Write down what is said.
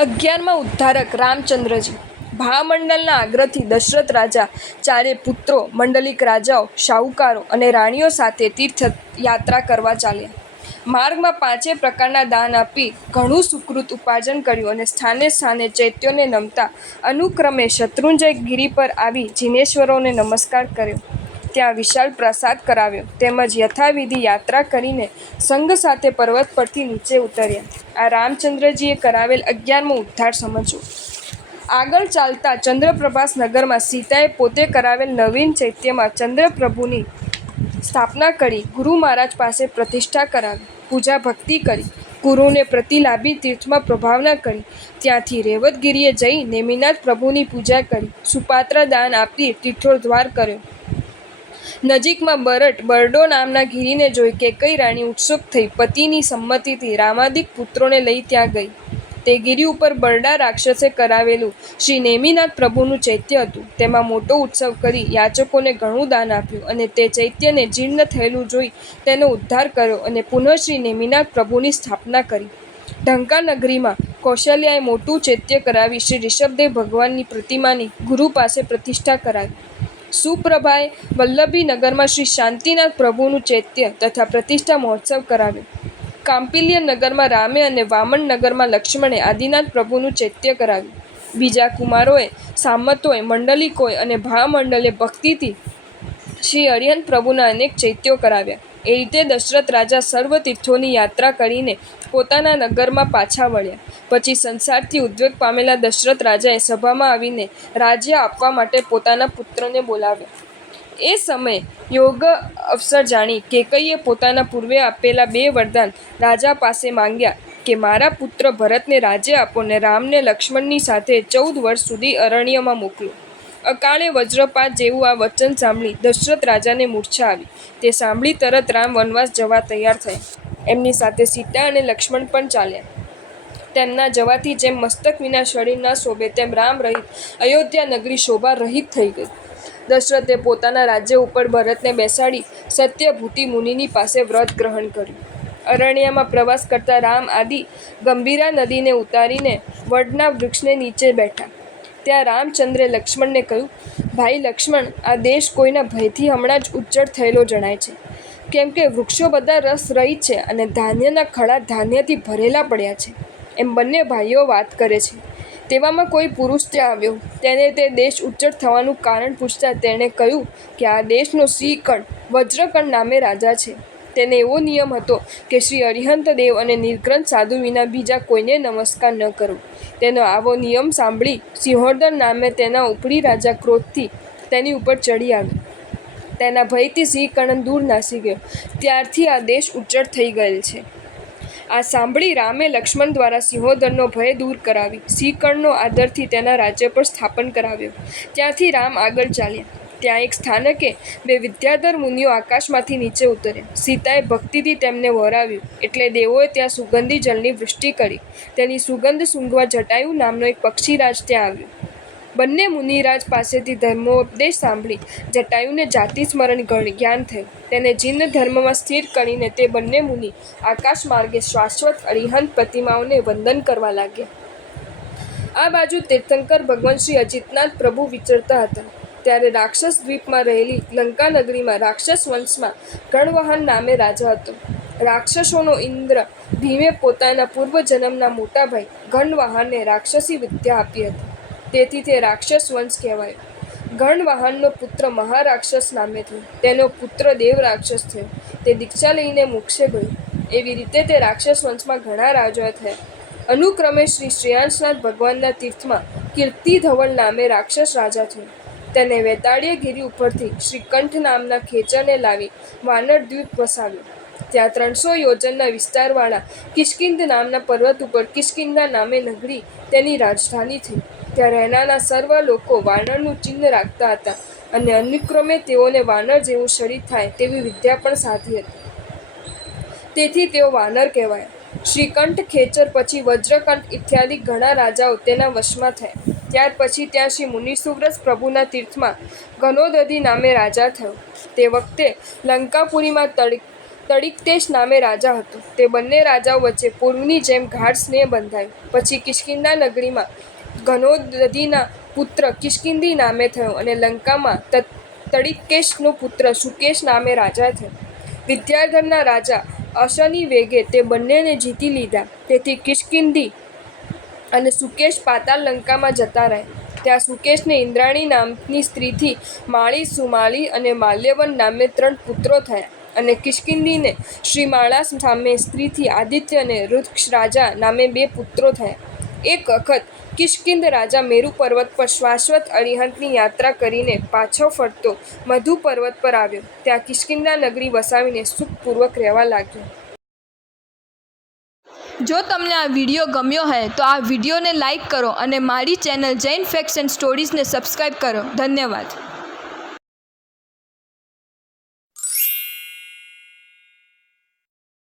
11માં ઉદ્ધારક રામચંદ્રજી. ભામંડળના આગ્રહથી દશરથ રાજા ચારે પુત્રો, મંડલિક રાજાઓ, શાહુકારો અને રાણીઓ સાથે તીર્થયાત્રા કરવા ચાલ્યા. માર્ગમાં 5 પ્રકારના દાન આપી ઘણું સુકૃત ઉપાર્જન કર્યું અને સ્થાને સ્થાને ચૈત્યોને નમતા અનુક્રમે શત્રુંજય ગિરિ પર આવી જિનેશ્વરોને નમસ્કાર કર્યો. ત્યાં વિશાળ પ્રસાદ કરાવ્યો તેમજ યથાવિધિ યાત્રા કરીને સંઘ સાથે પર્વત પરથી નીચે ઉતર્યા. આ રામચંદ્રજીએ કરાવેલ 11મો ઉદ્ધાર સમજવો. આગળ ચાલતા ચંદ્રપ્રભાસ નગરમાં સીતાએ પોતે કરાવેલ નવીન ચૈત્યમાં ચંદ્રપ્રભુની સ્થાપના કરી ગુરુ મહારાજ પાસે પ્રતિષ્ઠા કરાવી, પૂજા ભક્તિ કરી, ગુરુને પ્રતિલાભી તીર્થમાં પ્રભાવના કરી, ત્યાંથી રેવતગીરીએ જઈ નેમિનાથ પ્રભુની પૂજા કરી, સુપાત્ર દાન આપી તીર્થોદ્ધાર કર્યો. નજીકમાં બરડો નામના ગિરિને જોઈ કેકઈ રાણી ઉત્સુક થઈ પતિની સંમતિથી રામાદિક પુત્રોને લઈ ત્યાં ગઈ. તે ગિરિ ઉપર બરડા રાક્ષસે કરાવેલું શ્રી નેમિનાથ પ્રભુનું ચૈત્ય હતું. તેમાં મોટો ઉત્સવ કરી યાચકોને ઘણું દાન આપ્યું અને તે ચૈત્યને જીર્ણ થયેલું જોઈ તેનો ઉદ્ધાર કર્યો અને પુનઃ શ્રી નેમિનાથ પ્રભુની સ્થાપના કરી. ઢંકા નગરીમાં કૌશલ્યાએ મોટું ચૈત્ય કરાવી શ્રી ઋષભદેવ ભગવાનની પ્રતિમાની ગુરુ પાસે પ્રતિષ્ઠા કરાવી. સુપ્રભાએ વલ્લભી નગરમાં શ્રી શાંતિનાથ પ્રભુનું ચૈત્ય તથા પ્રતિષ્ઠા મહોત્સવ કરાવ્યો. કાંપિલ્ય નગરમાં રામે અને વામન નગરમાં લક્ષ્મણે આદિનાથ પ્રભુનું ચૈત્ય કરાવ્યું. બીજા કુમારોએ, સામંતોએ, મંડલિકોએ અને ભામંડલે ભક્તિથી શ્રી અરિહંત પ્રભુના અનેક ચૈત્યો કરાવ્યા. એ રીતે દશરથ રાજા સર્વ તીર્થોની યાત્રા કરીને પોતાના નગરમાં પાછા વળ્યા. પછી સંસારથી ઉદ્વેગ પામેલા દશરથ રાજાએ સભામાં આવીને રાજ્ય આપવા માટે પોતાના પુત્રને બોલાવ્યા. એ સમયે યોગ અવસર જાણી કેકઈએ પોતાના પૂર્વે આપેલા 2 વરદાન રાજા પાસે માંગ્યા કે મારા પુત્ર ભરતને રાજ્ય આપો ને રામને લક્ષ્મણની સાથે 14 વર્ષ સુધી અરણ્યમાં મોકલો. અકાળે વજ્રપાત જેવું આ વચન સાંભળી દશરથ રાજાને મૂર્છા આવી. તે સાંભળી તરત રામ વનવાસ જવા તૈયાર થયા. એમની સાથે સીતા અને લક્ષ્મણ પણ ચાલ્યા. તેમના જવાથી જેમ મસ્તક વિના શરીર ન શોભે તેમ રામ રહિત અયોધ્યા નગરી શોભા રહિત થઈ ગઈ. દશરથે પોતાના રાજ્ય ઉપર ભરતને બેસાડી સત્યભૂતિ મુનિની પાસે વ્રત ગ્રહણ કર્યું. અરણ્યમાં પ્રવાસ કરતા રામ આદિ ગંભીરા નદીને ઉતારીને વડના વૃક્ષને નીચે બેઠા. ત્યાં રામચંદ્રે લક્ષ્મણને કહ્યું, ભાઈ લક્ષ્મણ, આ દેશ કોઈના ભયથી હમણાં જ ઉજ્જડ થયેલો જણાય છે, કેમ કે વૃક્ષો બધા રસ રહિત છે અને ધાન્યના ખળા ધાન્યથી ભરેલા પડ્યા છે. એમ બંને ભાઈઓ વાત કરે છે. તેવામાં કોઈ પુરુષ ત્યાં આવ્યો. તેને તે દેશ ઉજ્જડ થવાનું કારણ પૂછતા તેણે કહ્યું કે આ દેશનો શ્રીકંઠ વજ્રકંઠ નામે રાજા છે. તેને એવો નિયમ હતો કે શ્રી અરિહંત દેવ અને નિર્ગ્રંથ સાધુ વિના બીજા કોઈને નમસ્કાર ન કરવો. તેનો આવો નિયમ સાંભળી સિંહોદર નામે તેના ઉપરી રાજા ક્રોધથી તેની ઉપર ચડી આવ્યો. તેના ભયથી સિંહકર્ણ દૂર નાસી ગયો. ત્યારથી આ દેશ ઉજ્જડ થઈ ગયેલ છે. આ સાંભળી રામે લક્ષ્મણ દ્વારા સિંહોદરનો ભય દૂર કરાવી સિંહકર્ણનો આદરથી તેના રાજ્ય પર સ્થાપન કરાવ્યો. ત્યાંથી રામ આગળ ચાલ્યા. ત્યાં એક સ્થાનકે 2 વિદ્યાધર મુનિઓ આકાશમાંથી નીચે ઉતર્યા. સીતાએ ભક્તિથી તેમને વહોરાવ્યું એટલે દેવોએ ત્યાં સુગંધી જળની વૃષ્ટિ કરી. તેની સુગંધ સૂંઘવા જટાયુ નામનો એક પક્ષીરાજ ત્યાં આવ્યો. બંને મુનિરાજ પાસેથી ધર્મોપદેશ સાંભળી જટાયુને જાતિ સ્મરણ જ્ઞાન થયું. તેને જીન ધર્મમાં સ્થિર કરીને તે બંને મુનિ આકાશ માર્ગે શાશ્વત અરિહંત પ્રતિમાઓને વંદન કરવા લાગ્યા. આ બાજુ તીર્થંકર ભગવાન શ્રી અજિતનાથ પ્રભુ વિચરતા હતા. ત્યારે રાક્ષસ દ્વીપમાં રહેલી લંકા નગરીમાં રાક્ષસ વંશમાં ગણવાહન નામે રાજા હતો. રાક્ષસોનો ઇન્દ્ર ભીમે પોતાના પૂર્વજન્મના મોટા ભાઈ ગણવાહનને રાક્ષસી વિદ્યા આપી હતી. તેથી તે રાક્ષસ વંશ કહેવાયો. ગણવાહનનો પુત્ર મહારાક્ષસ નામે થયો. તેનો પુત્ર દેવ રાક્ષસ થયો. તે દીક્ષા લઈને મોક્ષે ગયો. એવી રીતે તે રાક્ષસ વંશમાં ઘણા રાજાઓ થયા. અનુક્રમે શ્રી શ્રેયાંશનાથ ભગવાનના તીર્થમાં કીર્તિધવલ નામે રાક્ષસ રાજા થયો. તેને વેતાળીય ગિરિ ઉપરથી શ્રીકંઠ નામના ખેચરને લાવી વાનર દ્વીપ વસાવ્યો. ત્યાં 300 યોજનના વિસ્તારવાળા કિષ્કિંધ નામના પર્વત ઉપર કિષ્કિંધા નામે નગરી તેની રાજધાની થઈ. ત્યાં રહેનારા સર્વ લોકો વાનરનું ચિહ્ન રાખતા હતા અને અનુક્રમે તેઓને વાનર જેવું શરીર થાય તેવી વિદ્યા પણ સાધી હતી. તેથી તેઓ વાનર કહેવાયા. શ્રીકંઠ ખેચર પછી વજ્રકંઠ ઇત્યાદિ ઘણા રાજાઓ તેના વશમાં થયા. ત્યાર પછી ત્યાં શ્રી મુનિસુવ્રત પ્રભુના તીર્થમાં ઘનોદધિ નામે રાજા થયો. તે વખતે લંકાપુરીમાં તડિક્તેશ નામે રાજા હતો. તે બંને રાજાઓ વચ્ચે પૂર્વની જેમ ગાઢ સ્નેહ બંધાયો. પછી કિષ્કિંધા નગરીમાં ઘનોદધીના પુત્ર કિષ્કિંધી નામે થયો અને લંકામાં તડિક્તેશનો પુત્ર સુકેશ નામે રાજા થયો. વિદ્યાધરના રાજા અશની વેગે તે બંનેને જીતી લીધા. તેથી કિષ્કિંધી અને સુકેશ પાતાળ લંકામાં જતા રહ્યા. ત્યાં સુકેશને ઇન્દ્રાણી નામની સ્ત્રીથી માળી, સુમાળી અને માલ્યવન નામે 3 પુત્રો થયા અને કિષ્કિંધીને શ્રીમાળા નામે સ્ત્રીથી આદિત્ય અને ઋક્ષરાજા નામે 2 પુત્રો થયા. એક વખત કિષ્કિંધ રાજા મેરુ પર્વત પર શાશ્વત અરિહંતની યાત્રા કરીને પાછો ફરતો મધુ પર્વત પર આવ્યો. ત્યાં કિષ્કિંધા નગરી વસાવીને સુખપૂર્વક રહેવા લાગ્યો. જો તમને આ વિડીયો ગમ્યો હોય તો આ વિડીયોને લાઈક કરો અને મારી ચેનલ જૈન ફેક્ટ્સ એન્ડ સ્ટોરીઝને સબસ્ક્રાઈબ કરો. ધન્યવાદ.